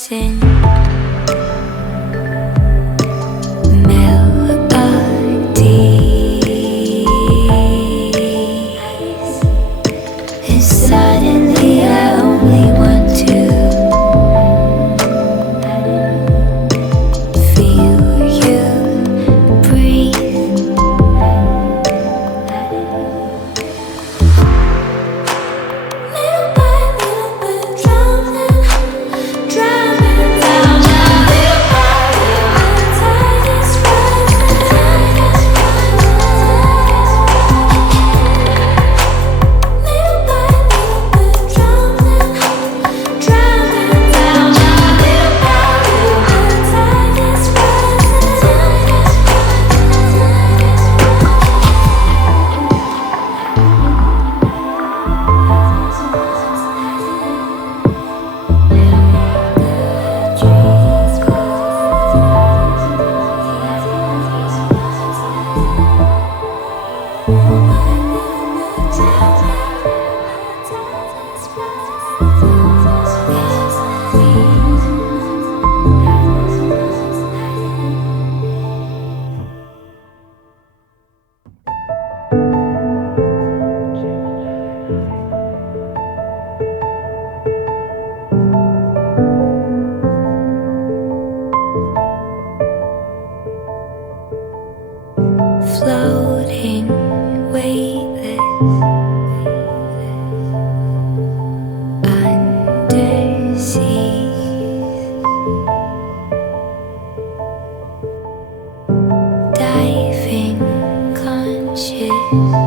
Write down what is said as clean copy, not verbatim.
frozen melodies, and suddenly I only want to feel you breathe. Little by little we're drowning down. Little by little the tide is rising. Little by little we're drowning down. Little by little the tide is floating, weightless, underseas, diving, conscious.